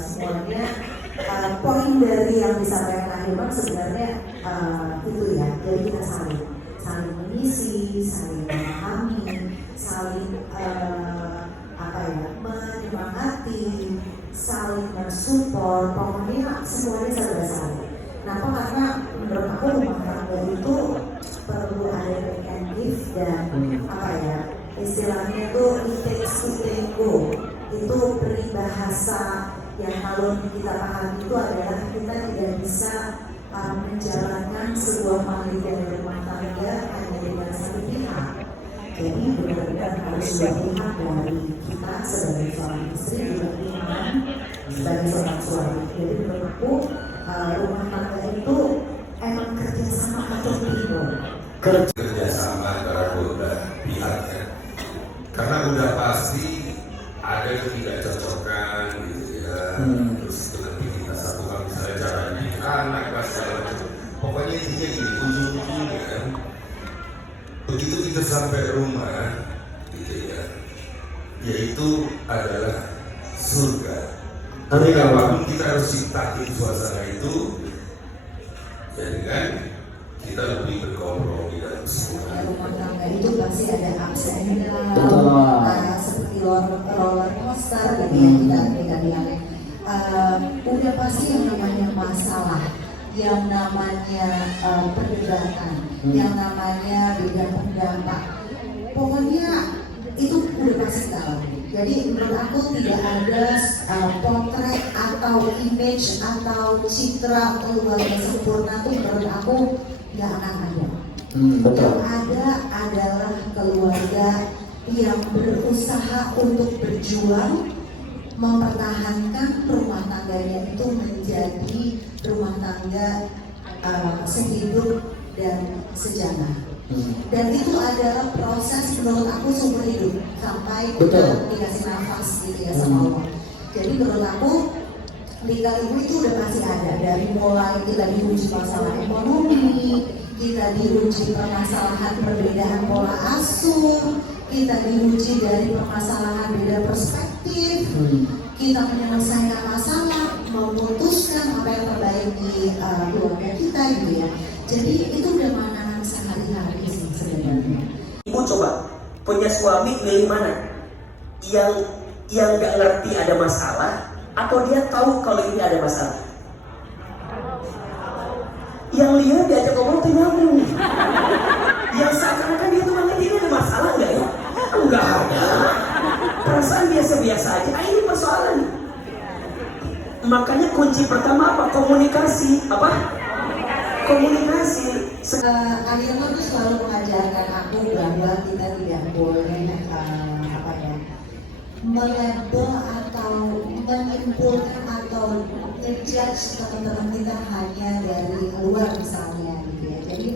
semuanya poin dari yang disampaikan Ahilman sebenarnya itu ya, jadi kita saling mengisi, saling memahami, saling menyemangati, saling mensupport, pokoknya semuanya serba saling. Kenapa? Karena menurut aku rumah tangga itu perlu ada take and give dan istilahnya itu it takes to tango. Itu peribahasa yang kalau kita pahami itu adalah kita tidak bisa menjalankan sebuah pernikahan rumah tangga hanya dengan satu pihak. Jadi benar-benar harus dua pihak dari kita sebagai seorang istri juga iman sebagai seorang suami. Jadi menurut aku rumah tangga itu emang kerjasama atau teamwork. Kerjasama antara dua pihak ya. Karena udah pasti ada ketidakcocokan gitu ya. Terus itu nanti kita satukan misalnya caranya anak segala macam. Pokoknya intinya gini, ujung-ujungnya kan begitu kita sampai rumah gitu ya, yaitu adalah surga. Jadi apapun kita harus ciptakin suasana itu, jadi kan kita lebih berkompromi dalam semua. Rumah tangga itu pasti ada ups and down, seperti roller coaster gitu ya, kita udah pasti yang namanya masalah, yang namanya perdebatan, yang namanya beda pendapat, pokoknya itu udah pasti tahu. Jadi menurut aku tidak ada potret atau image atau citra keluarga sempurna itu menurut aku nggak akan ada. Yang ada adalah keluarga yang berusaha untuk berjuang mempertahankan rumah tangganya itu menjadi rumah tangga sehidup dan sejalan. Dan itu adalah proses menurut aku seumur hidup sampai kita dikasih nafas gitu ya sama Allah. Jadi menurut aku lika-liku itu udah pasti ada, dari mulai kita diuji masalah ekonomi, kita diuji permasalahan perbedaan pola asuh, kita diuji dari permasalahan beda perspektif, kita menyelesaikan masalah, memutuskan apa yang terbaik di keluarga kita gitu ya. Jadi itu udah makanan sehari-hari sih sebenarnya. Ibu coba punya suami milih mana? Yang nggak ngerti ada masalah atau dia tahu kalau ini ada masalah? Yang lihat diajak ngomong tuh nyambung. Yang seakan-akan dia tuh ngerti ini ada masalah nggak ya? Enggak ada. Perasaan biasa-biasa aja. Ini persoalan. Makanya kunci pertama apa? Komunikasi. Apa? Komunikasi. Ahilman tuh selalu mengajarkan aku bahwa kita tidak boleh melabel atau menyimpulkan atau ngejudge teman-teman kita hanya dari luar misalnya gitu ya. Jadi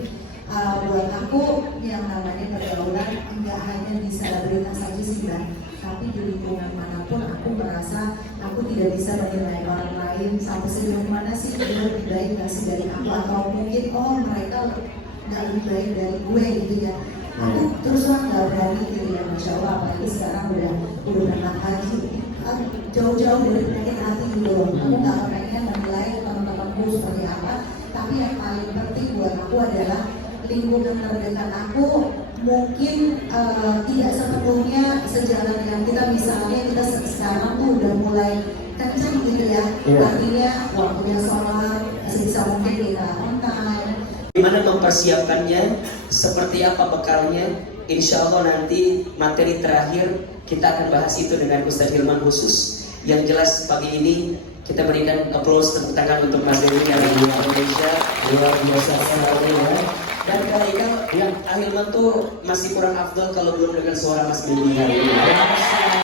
buat aku yang namanya pergaulan nggak hanya di selebritas saja sih Mbak, tapi di lingkungan manapun aku merasa aku tidak bisa menilai orang lain sampai sejauh mana sih dia lebih baik nggak sih dari aku, atau mungkin mereka nggak lebih baik dari gue gitu ya. Aku terus terang nggak berani gitu ya, Masya Allah, apalagi sekarang udah berangkat haji jauh-jauh dari penyakit hati gitu loh. Aku nggak pengen menilai teman-temanku seperti apa, tapi yang paling penting buat aku adalah lingkungan terdekat aku mungkin tidak sepenuhnya sejalan dengan kita. Misalnya kita sekarang tuh udah mulai kencang gitu ya, artinya waktunya sholat sebisa mungkin kita on time. Gimana mempersiapkannya, seperti apa bekalnya, insya Allah nanti materi terakhir kita akan bahas itu dengan Ustadz Hilman khusus. Yang jelas pagi ini kita berikan applause, tepuk tangan untuk Mas Dewi dari Indonesia, luar biasa sekali ya. Dan kali ini yang Ahilman tuh masih kurang afdol kalau belum dengan suara Mas Dewi hari ini.